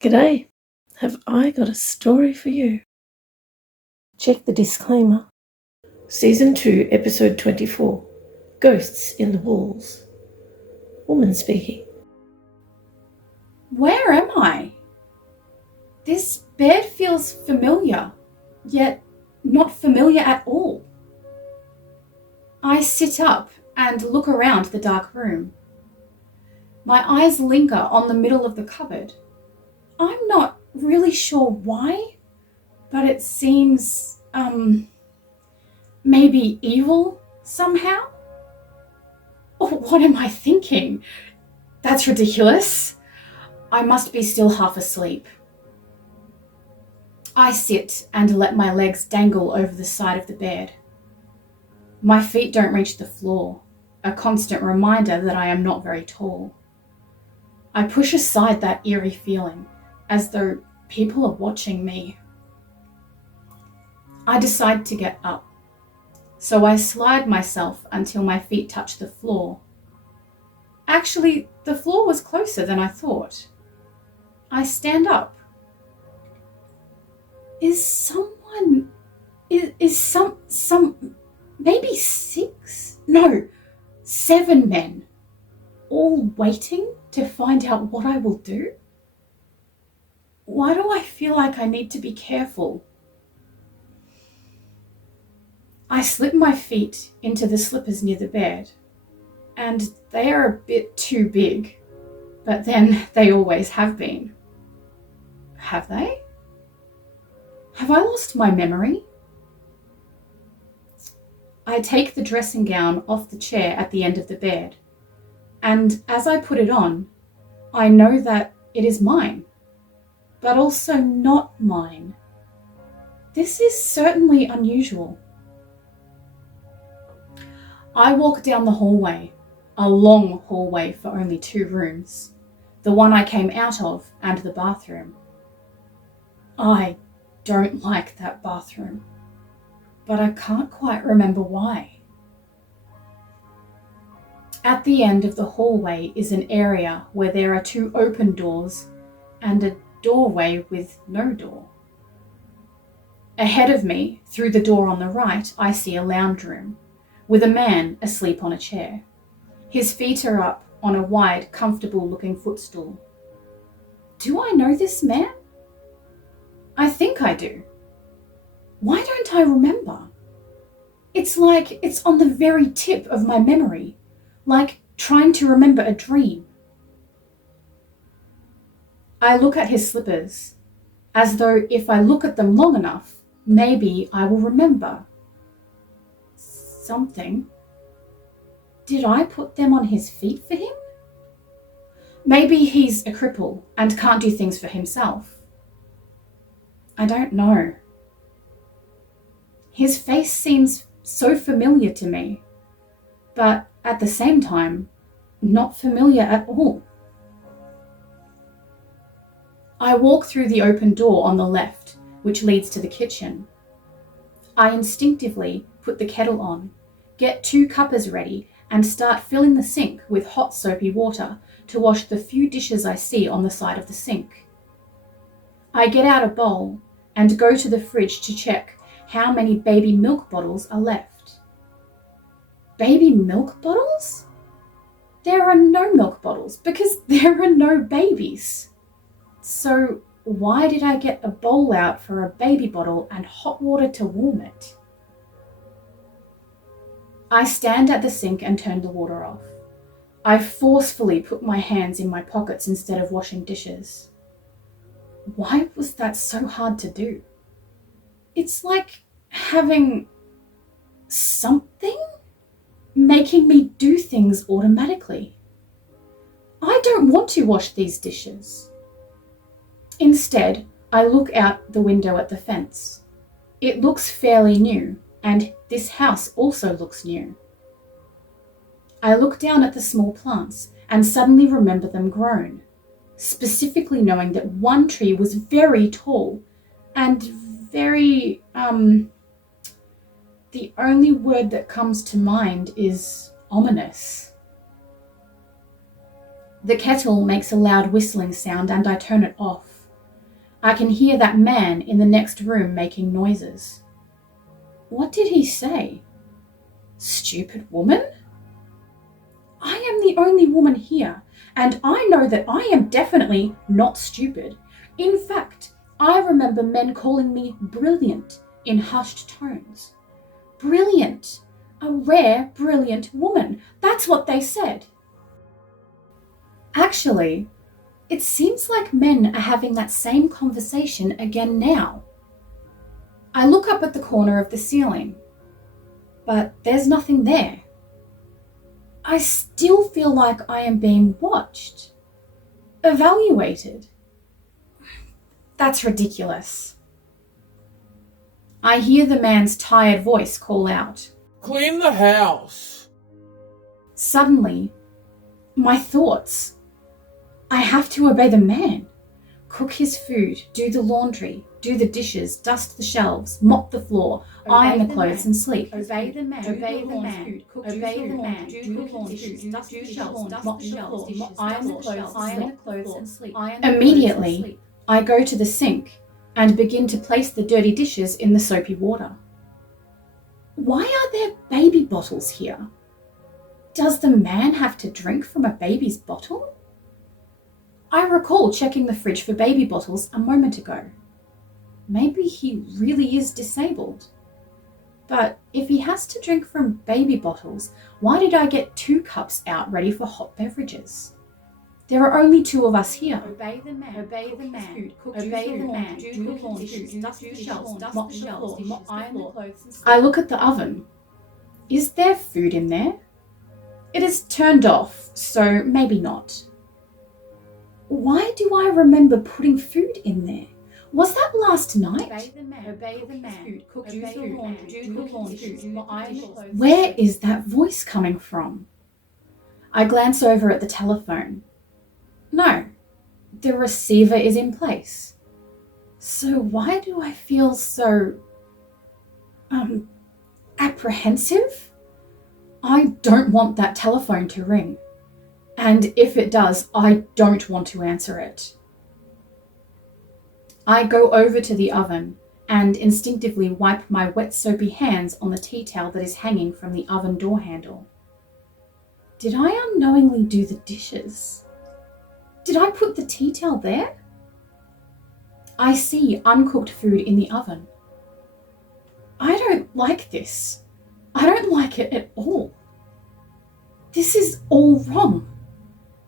G'day, have I got a story for you? Check the disclaimer. Season 2, Episode 24, Ghosts in the Walls. Woman speaking. Where am I? This bed feels familiar, yet not familiar at all. I sit up and look around the dark room. My eyes linger on the middle of the cupboard. I'm not really sure why, but it seems, maybe evil somehow? Oh, what am I thinking? That's ridiculous. I must be still half asleep. I sit and let my legs dangle over the side of the bed. My feet don't reach the floor, a constant reminder that I am not very tall. I push aside that eerie feeling, as though people are watching me. I decide to get up, so I slide myself until my feet touch the floor. Actually, the floor was closer than I thought. I stand up. Is someone, maybe 7 men, all waiting to find out what I will do? Why do I feel like I need to be careful? I slip my feet into the slippers near the bed, and they are a bit too big, but then they always have been. Have they? Have I lost my memory? I take the dressing gown off the chair at the end of the bed, and as I put it on, I know that it is mine, but also not mine. This is certainly unusual. I walk down the hallway, a long hallway for only 2 rooms, the one I came out of and the bathroom. I don't like that bathroom, but I can't quite remember why. At the end of the hallway is an area where there are 2 open doors and a doorway with no door. Ahead of me, through the door on the right, I see a lounge room with a man asleep on a chair. His feet are up on a wide, comfortable-looking footstool. Do I know this man? I think I do. Why don't I remember? It's like it's on the very tip of my memory, like trying to remember a dream. I look at his slippers, as though if I look at them long enough, maybe I will remember something. Did I put them on his feet for him? Maybe he's a cripple and can't do things for himself. I don't know. His face seems so familiar to me, but at the same time, not familiar at all. I walk through the open door on the left, which leads to the kitchen. I instinctively put the kettle on, get 2 cuppas ready, and start filling the sink with hot soapy water to wash the few dishes I see on the side of the sink. I get out a bowl and go to the fridge to check how many baby milk bottles are left. Baby milk bottles? There are no milk bottles because there are no babies. So why did I get a bowl out for a baby bottle and hot water to warm it? I stand at the sink and turn the water off. I forcefully put my hands in my pockets instead of washing dishes. Why was that so hard to do? It's like having something making me do things automatically. I don't want to wash these dishes. Instead, I look out the window at the fence. It looks fairly new, and this house also looks new. I look down at the small plants and suddenly remember them grown, specifically knowing that one tree was very tall and very, the only word that comes to mind is ominous. The kettle makes a loud whistling sound and I turn it off. I can hear that man in the next room making noises. What did he say? Stupid woman? I am the only woman here, and I know that I am definitely not stupid. In fact, I remember men calling me brilliant in hushed tones. Brilliant! A rare, brilliant woman. That's what they said. Actually, it seems like men are having that same conversation again now. I look up at the corner of the ceiling, but there's nothing there. I still feel like I am being watched, evaluated. That's ridiculous. I hear the man's tired voice call out, "Clean the house." Suddenly, my thoughts. I have to obey the man. Cook his food, do the laundry, do the dishes, dust the shelves, mop the floor, iron the clothes and sleep. Obey the man, obey the man, obey the man, do the laundry, dust the shelves, mop the floor, iron the clothes and sleep. Immediately, I go to the sink and begin to place the dirty dishes in the soapy water. Why are there baby bottles here? Does the man have to drink from a baby's bottle? I recall checking the fridge for baby bottles a moment ago. Maybe he really is disabled. But if he has to drink from baby bottles, why did I get 2 cups out ready for hot beverages? There are only 2 of us here. Obey the man, obey the man, obey the man, do the laundry, dust the shelves, mop the floor, iron the clothes. I look at the oven. Is there food in there? It is turned off, so maybe not. Why do I remember putting food in there? Was that last night? Obey the man, obey the man, cook the laundry, do the laundry, Where is that voice coming from? I glance over at the telephone. No, the receiver is in place. So why do I feel so apprehensive? I don't want that telephone to ring. And if it does, I don't want to answer it. I go over to the oven and instinctively wipe my wet soapy hands on the tea towel that is hanging from the oven door handle. Did I unknowingly do the dishes? Did I put the tea towel there? I see uncooked food in the oven. I don't like this. I don't like it at all. This is all wrong.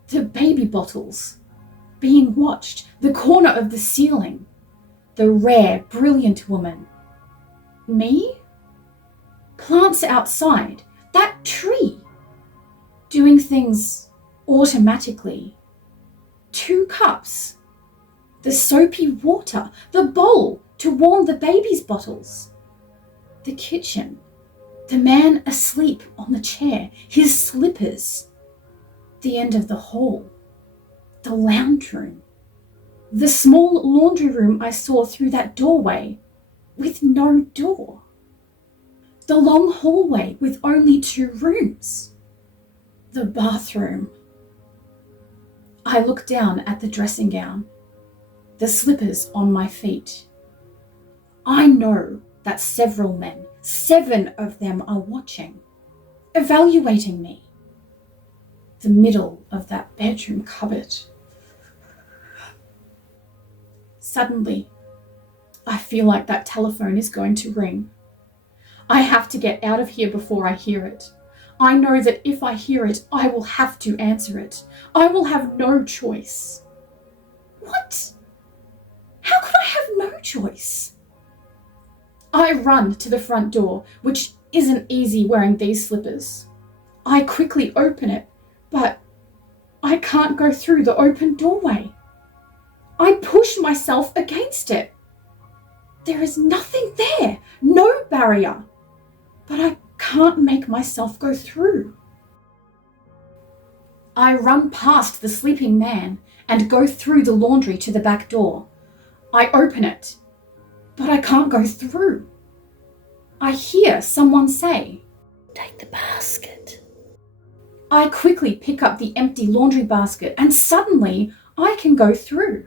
The baby bottles, being watched, the corner of the ceiling, the rare, brilliant woman. Me? Plants outside, that tree, doing things automatically. 2 cups, the soapy water, the bowl to warm the baby's bottles, the kitchen, the man asleep on the chair, his slippers, the end of the hall, the lounge room, the small laundry room I saw through that doorway with no door, the long hallway with only 2 rooms, the bathroom. I look down at the dressing gown, the slippers on my feet. I know that several men, 7 of them, are watching, evaluating me. The middle of that bedroom cupboard. Suddenly, I feel like that telephone is going to ring. I have to get out of here before I hear it. I know that if I hear it, I will have to answer it. I will have no choice. What? How could I have no choice? I run to the front door, which isn't easy wearing these slippers. I quickly open it, but I can't go through the open doorway. I push myself against it. There is nothing there, no barrier, but I can't make myself go through. I run past the sleeping man and go through the laundry to the back door. I open it, but I can't go through. I hear someone say, "Take the basket." I quickly pick up the empty laundry basket and suddenly I can go through.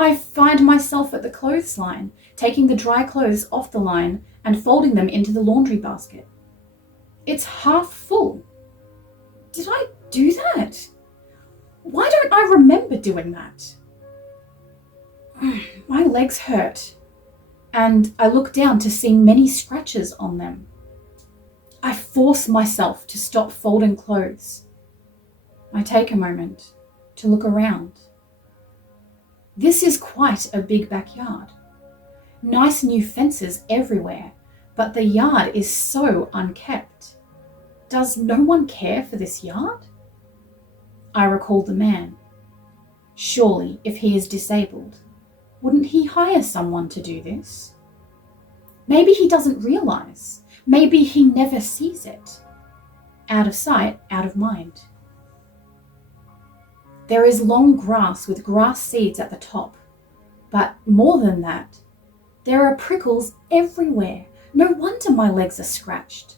I find myself at the clothesline, taking the dry clothes off the line and folding them into the laundry basket. It's half full. Did I do that? Why don't I remember doing that? My legs hurt, and I look down to see many scratches on them. I force myself to stop folding clothes. I take a moment to look around. This is quite a big backyard. Nice new fences everywhere, but the yard is so unkept. Does no one care for this yard? I recall the man. Surely, if he is disabled, wouldn't he hire someone to do this? Maybe he doesn't realize. Maybe he never sees it. Out of sight, out of mind. There is long grass with grass seeds at the top, but more than that, there are prickles everywhere. No wonder my legs are scratched.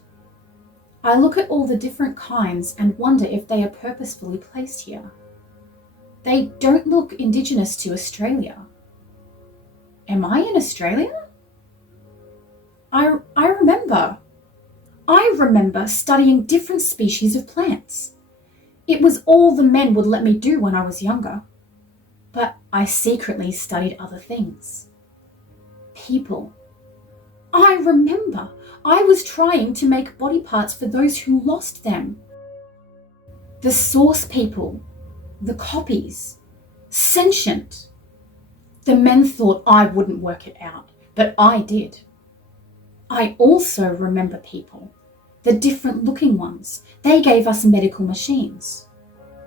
I look at all the different kinds and wonder if they are purposefully placed here. They don't look indigenous to Australia. Am I in Australia? I remember studying different species of plants. It was all the men would let me do when I was younger. But I secretly studied other things. People. I remember I was trying to make body parts for those who lost them. The source people, the copies, sentient. The men thought I wouldn't work it out, but I did. I also remember people, the different looking ones. They gave us medical machines,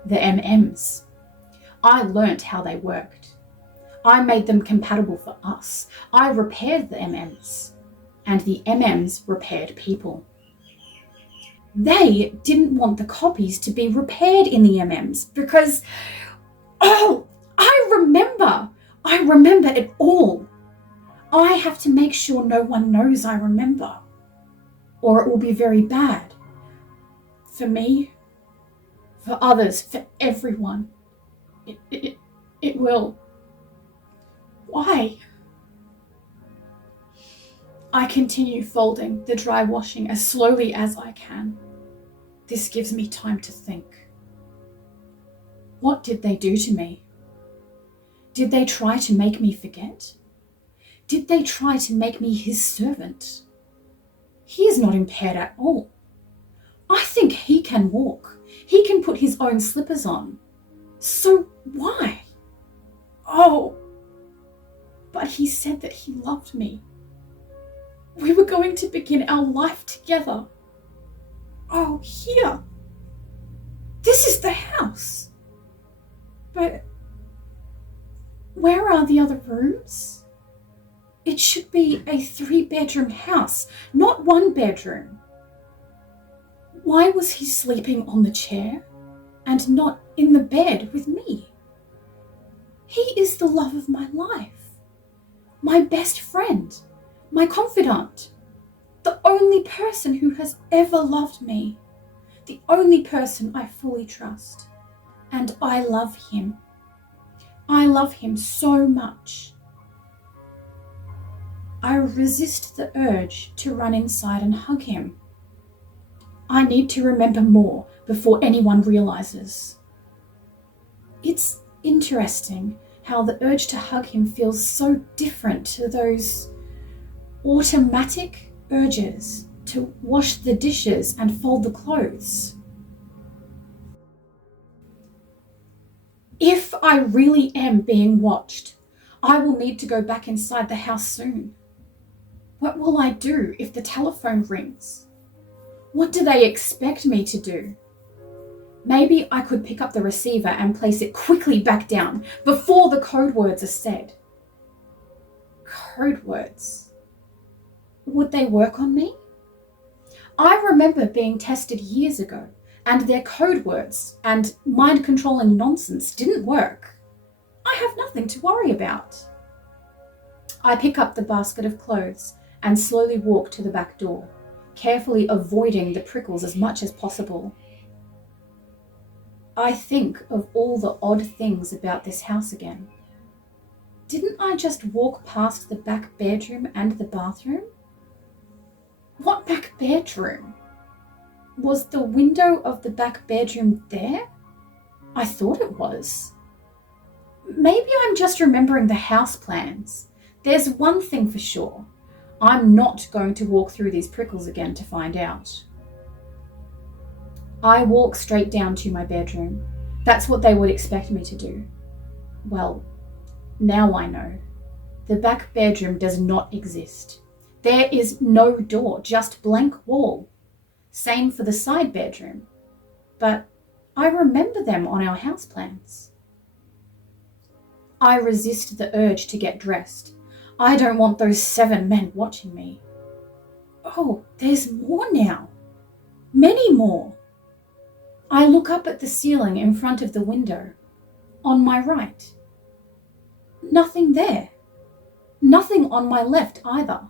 the MMs. I learnt how they worked. I made them compatible for us. I repaired the MMs, and the MMs repaired people. They didn't want the copies to be repaired in the MMs because, I remember it all. I have to make sure no one knows I remember, or it will be very bad. For me, for others, for everyone. It will. Why? I continue folding the dry washing as slowly as I can. This gives me time to think. What did they do to me? Did they try to make me forget? Did they try to make me his servant? He is not impaired at all. I think he can walk. He can put his own slippers on. So why? Oh, but he said that he loved me. We were going to begin our life together. Oh, here. This is the house. But where are the other rooms? It should be a 3-bedroom house, not 1 bedroom. Why was he sleeping on the chair and not in the bed with me? He is the love of my life, my best friend, my confidant, the only person who has ever loved me, the only person I fully trust. And I love him. I love him so much. I resist the urge to run inside and hug him. I need to remember more before anyone realizes. It's interesting how the urge to hug him feels so different to those automatic urges to wash the dishes and fold the clothes. If I really am being watched, I will need to go back inside the house soon. What will I do if the telephone rings? What do they expect me to do? Maybe I could pick up the receiver and place it quickly back down before the code words are said. Code words. Would they work on me? I remember being tested years ago, and their code words and mind-controlling nonsense didn't work. I have nothing to worry about. I pick up the basket of clothes and slowly walk to the back door, carefully avoiding the prickles as much as possible. I think of all the odd things about this house again. Didn't I just walk past the back bedroom and the bathroom? What back bedroom? Was the window of the back bedroom there? I thought it was. Maybe I'm just remembering the house plans. There's one thing for sure. I'm not going to walk through these prickles again to find out. I walk straight down to my bedroom. That's what they would expect me to do. Well, now I know. The back bedroom does not exist. There is no door, just blank wall. Same for the side bedroom. But I remember them on our house plans. I resist the urge to get dressed. I don't want those 7 men watching me. Oh, there's more now. Many more. I look up at the ceiling in front of the window. On my right. Nothing there. Nothing on my left either.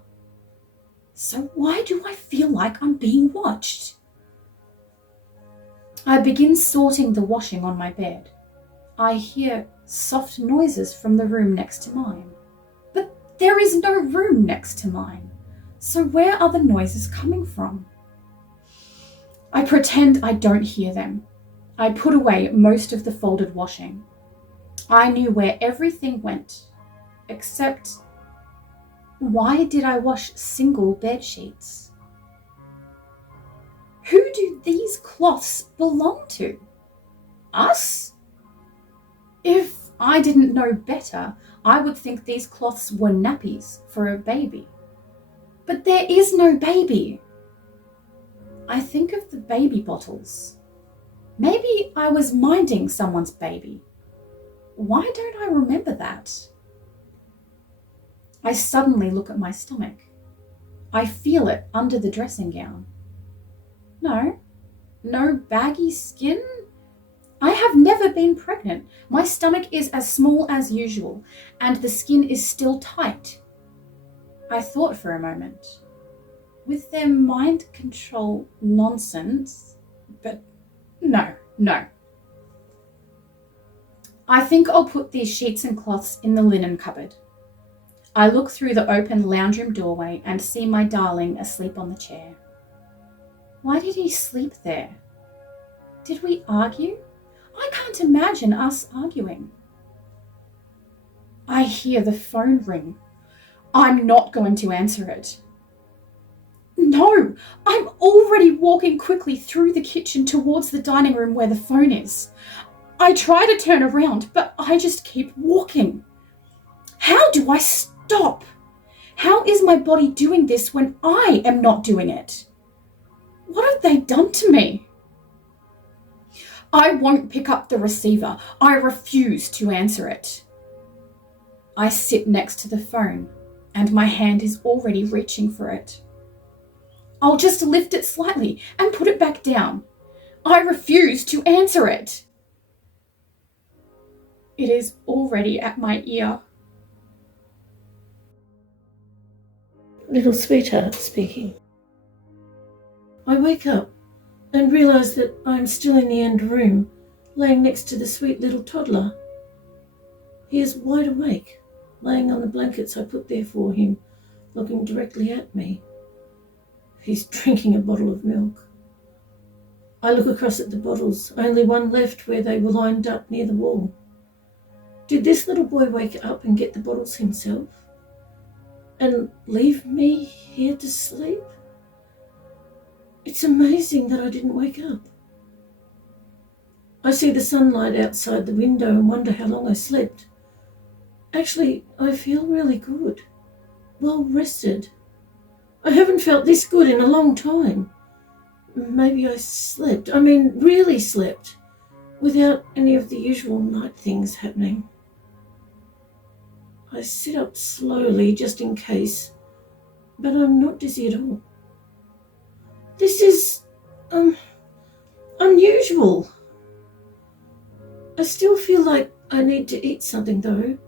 So why do I feel like I'm being watched? I begin sorting the washing on my bed. I hear soft noises from the room next to mine. But there is no room next to mine. So where are the noises coming from? I pretend I don't hear them. I put away most of the folded washing. I knew where everything went, except why did I wash single bed sheets? Who do these cloths belong to? Us? If I didn't know better, I would think these cloths were nappies for a baby. But there is no baby. I think of the baby bottles. Maybe I was minding someone's baby. Why don't I remember that? I suddenly look at my stomach. I feel it under the dressing gown. No baggy skin. I have never been pregnant. My stomach is as small as usual, and the skin is still tight. I thought for a moment. With their mind control nonsense, but no. I think I'll put these sheets and cloths in the linen cupboard. I look through the open lounge room doorway and see my darling asleep on the chair. Why did he sleep there? Did we argue? I can't imagine us arguing. I hear the phone ring. I'm not going to answer it. No, I'm already walking quickly through the kitchen towards the dining room where the phone is. I try to turn around, but I just keep walking. How do I stop? How is my body doing this when I am not doing it? What have they done to me? I won't pick up the receiver. I refuse to answer it. I sit next to the phone, and my hand is already reaching for it. I'll just lift it slightly and put it back down. I refuse to answer it. It is already at my ear. Little sweetheart speaking. I wake up and realise that I'm still in the end room, laying next to the sweet little toddler. He is wide awake, laying on the blankets I put there for him, looking directly at me. He's drinking a bottle of milk. I look across at the bottles, only one left where they were lined up near the wall. Did this little boy wake up and get the bottles himself? And leave me here to sleep? It's amazing that I didn't wake up. I see the sunlight outside the window and wonder how long I slept. Actually, I feel really good. Well rested. I haven't felt this good in a long time. Maybe I slept, really slept, without any of the usual night things happening. I sit up slowly just in case, but I'm not dizzy at all. This is, unusual. I still feel like I need to eat something though.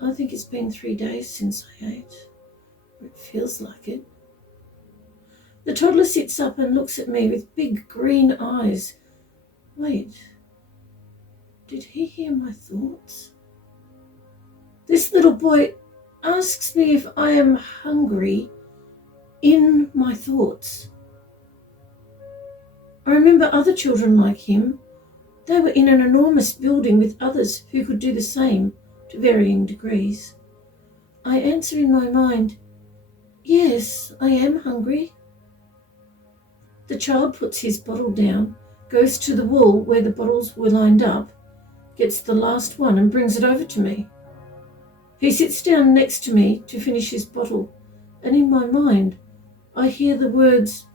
I think it's been 3 days since I ate. It feels like it. The toddler sits up and looks at me with big green eyes. Wait, did he hear my thoughts? This this little boy asks me if I am hungry in my thoughts. I remember other children like him. They were in an enormous building with others who could do the same to varying degrees. I answer in my mind, yes, I am hungry. The child puts his bottle down, goes to the wall where the bottles were lined up, gets the last one and brings it over to me. He sits down next to me to finish his bottle, and in my mind I hear the words,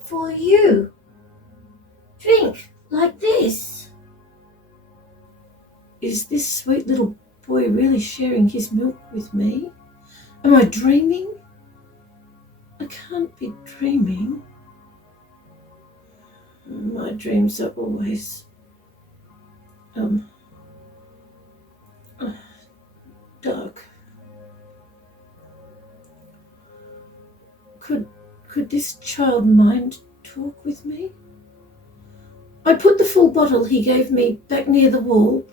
"For you. Drink like this." Is this sweet little boy really sharing his milk with me? Am I dreaming? I can't be dreaming. My dreams are always dark. Could this child mind talk with me? I put the full bottle he gave me back near the wall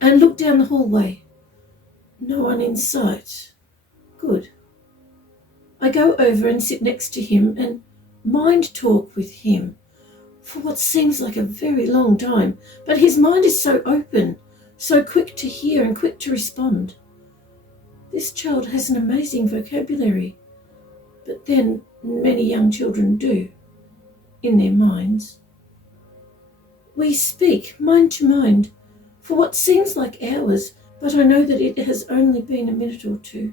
and look down the hallway. No one in sight. Good. I go over and sit next to him and mind talk with him for what seems like a very long time, but his mind is so open, so quick to hear and quick to respond. This child has an amazing vocabulary, but then many young children do, in their minds. We speak mind to mind for what seems like hours, but I know that it has only been a minute or two.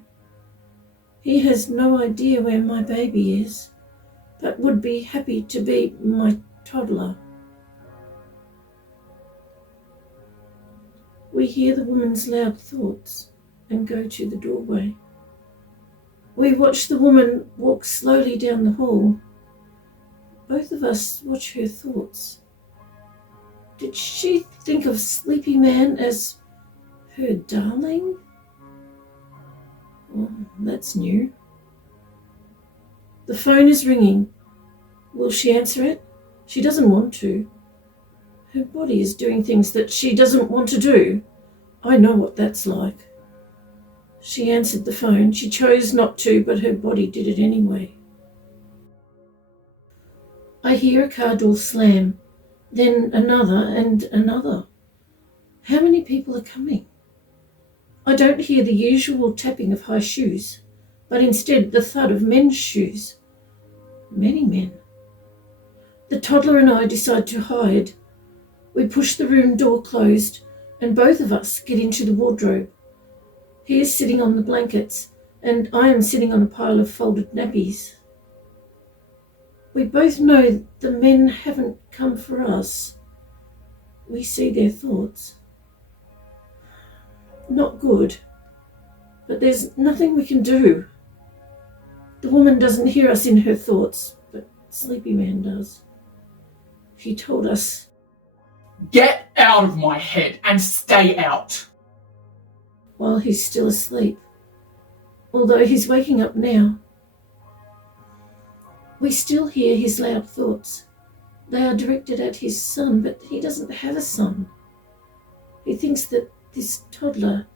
He has no idea where my baby is, but would be happy to be my toddler. We hear the woman's loud thoughts and go to the doorway. We watch the woman walk slowly down the hall. Both of us watch her thoughts. Did she think of Sleepy Man as her darling? Well, that's new. The phone is ringing. Will she answer it? She doesn't want to. Her body is doing things that she doesn't want to do. I know what that's like. She answered the phone. She chose not to, but her body did it anyway. I hear a car door slam, then another and another. How many people are coming? I don't hear the usual tapping of high shoes, but instead the thud of men's shoes. Many men. The toddler and I decide to hide. We push the room door closed, and both of us get into the wardrobe. He is sitting on the blankets, and I am sitting on a pile of folded nappies. We both know the men haven't come for us. We see their thoughts. Not good, but there's nothing we can do. The woman doesn't hear us in her thoughts, but Sleepy Man does. He told us, Get out of my head and stay out. while he's still asleep, although he's waking up now. We still hear his loud thoughts. They are directed at his son, but he doesn't have a son. He thinks that this toddler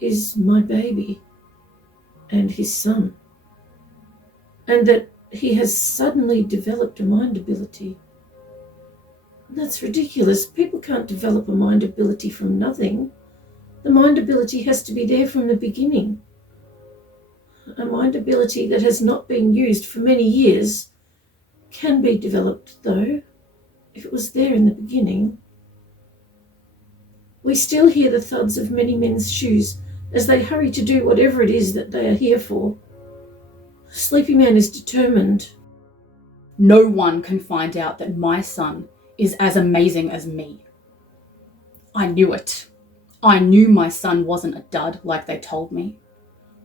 is my baby and his son, and that he has suddenly developed a mind ability. That's ridiculous. People can't develop a mind ability from nothing. The mind ability has to be there from the beginning. A mind ability that has not been used for many years can be developed, though, if it was there in the beginning. We still hear the thuds of many men's shoes as they hurry to do whatever it is that they are here for. Sleepy Man is determined. No one can find out that my son is as amazing as me. I knew it. I knew my son wasn't a dud like they told me.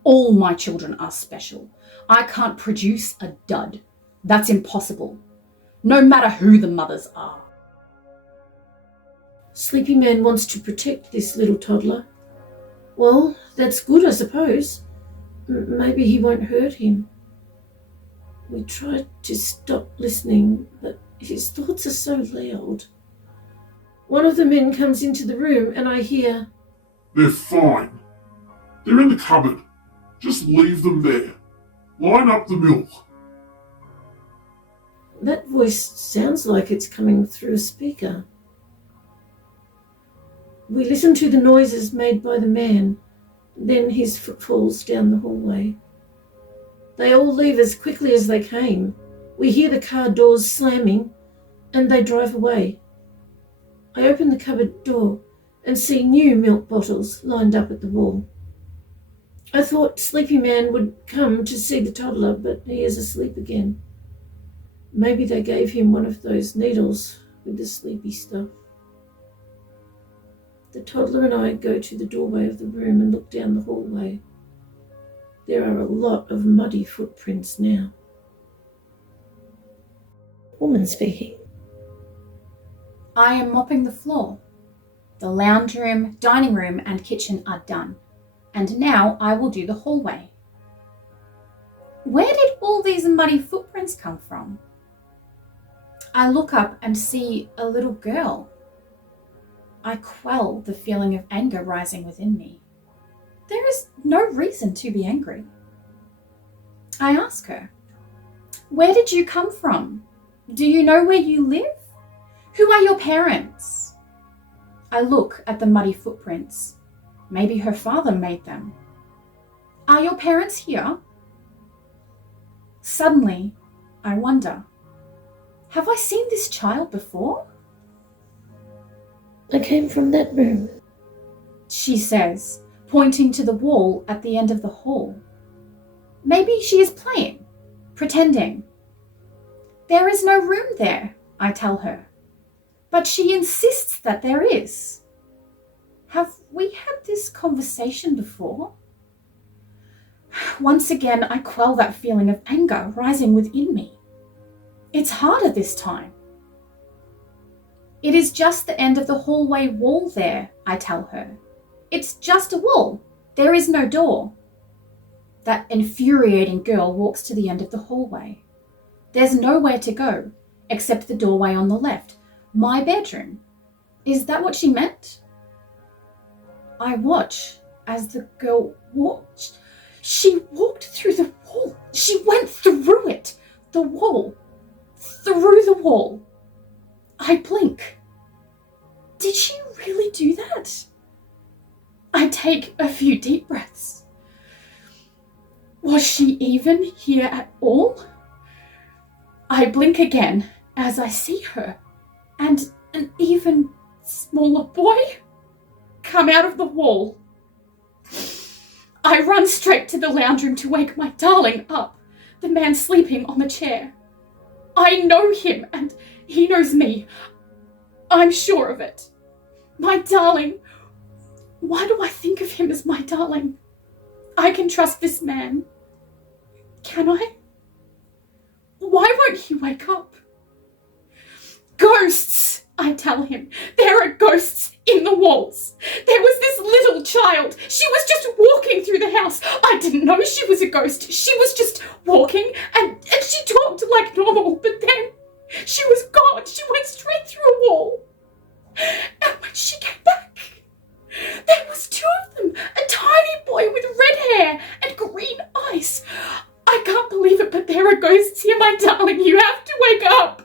All my children are special. I can't produce a dud. That's impossible, no matter who the mothers are. Sleepy Man wants to protect this little toddler. Well, that's good, I suppose. Maybe he won't hurt him. We try to stop listening, but his thoughts are so loud. One of the men comes into the room and I hear, They're fine. They're in the cupboard. Just leave them there. Line up the milk. That voice sounds like it's coming through a speaker. We listen to the noises made by the man, then his footfalls down the hallway. They all leave as quickly as they came. We hear the car doors slamming, and they drive away. I open the cupboard door and see new milk bottles lined up at the wall. I thought Sleepy Man would come to see the toddler, but he is asleep again. Maybe they gave him one of those needles with the sleepy stuff. The toddler and I go to the doorway of the room and look down the hallway. There are a lot of muddy footprints now. Woman speaking. I am mopping the floor. The lounge room, dining room, and kitchen are done, and now I will do the hallway. Where did all these muddy footprints come from? I look up and see a little girl. I quell the feeling of anger rising within me. There is no reason to be angry. I ask her, "Where did you come from? Do you know where you live? Who are your parents?" I look at the muddy footprints. Maybe her father made them. Are your parents here? Suddenly, I wonder, have I seen this child before? I came from that room. She says, pointing to the wall at the end of the hall. Maybe she is playing, pretending. There is no room there, I tell her. But she insists that there is. Have we had this conversation before? Once again, I quell that feeling of anger rising within me. It's harder this time. It is just the end of the hallway wall there, I tell her. It's just a wall. There is no door. That infuriating girl walks to the end of the hallway. There's nowhere to go except the doorway on the left. My bedroom. Is that what she meant? I watch as the girl walked. She walked through the wall. She went through it. The wall. Through the wall. I blink. Did she really do that? I take a few deep breaths. Was she even here at all? I blink again as I see her and an even smaller boy come out of the wall. I run straight to the lounge room to wake my darling up, the man sleeping on the chair. I know him and he knows me. I'm sure of it. My darling. Why do I think of him as my darling? I can trust this man. Can I? Why won't he wake up? Ghosts, I tell him. There are ghosts in the walls. There was this little child. She was just walking through the house. I didn't know she was a ghost. She was just walking and she talked like normal, but then she was gone. She went straight through a wall. And when she came back, there was two of them, a tiny boy with red hair and green eyes. I can't believe it, but there are ghosts here, my darling. You have to wake up.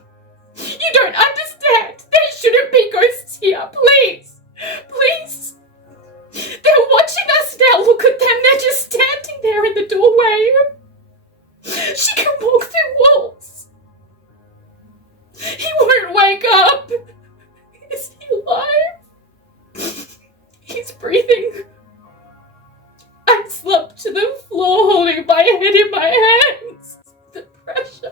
You don't understand. There shouldn't be ghosts here. Please. Please. They're watching us now. Look at them. They're just standing there in the doorway. She can walk through walls. He won't wake up. Is he alive? He's breathing. I slumped to the floor, holding my head in my hands. The pressure.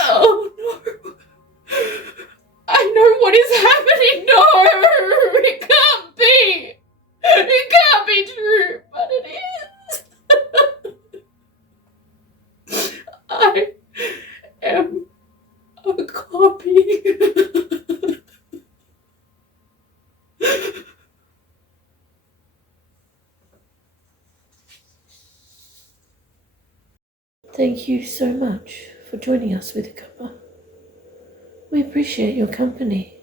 Oh no. I know what is happening. No, it can't be. It can't be true, but it is. I am a copy. Thank you so much for joining us with a cuppa. We appreciate your company.